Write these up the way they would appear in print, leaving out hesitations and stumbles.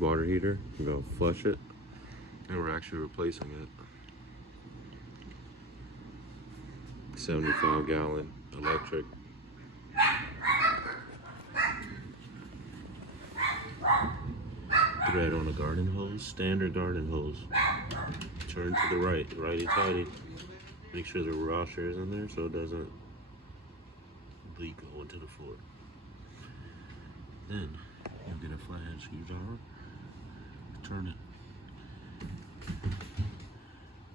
water heater. You're gonna flush it, and we're actually replacing it. 75-gallon electric. Thread on a garden hose, standard garden hose. Turn to the right, righty-tighty. Make sure the washer is in there so it doesn't leak onto the floor. Then you'll get a flathead screwdriver, turn it.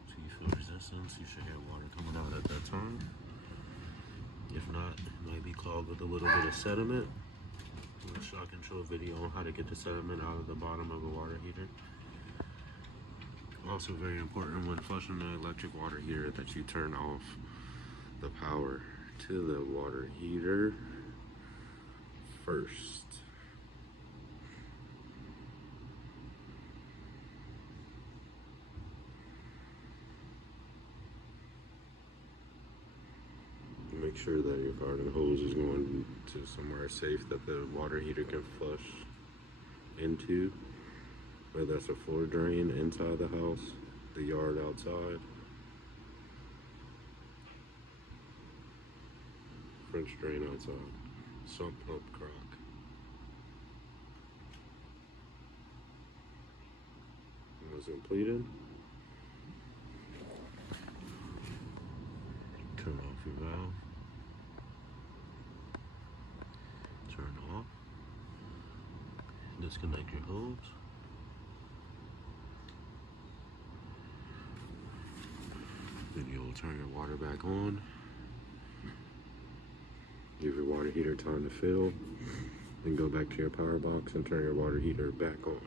So you feel resistance, you should have water coming out at that time. If not, it might be clogged with a little bit of sediment, which I can show a video on how to get the sediment out of the bottom of a water heater. Also very important when flushing the electric water heater that you turn off the power to the water heater first. Make sure that your garden hose is going to somewhere safe that the water heater can flush into, whether that's a floor drain inside the house, the yard outside, French drain outside, sump pump crock. Once completed, turn off your valve. Turn off. Disconnect your hose. Then you'll turn your water back on. Give your water heater time to fill. Then go back to your power box and turn your water heater back on.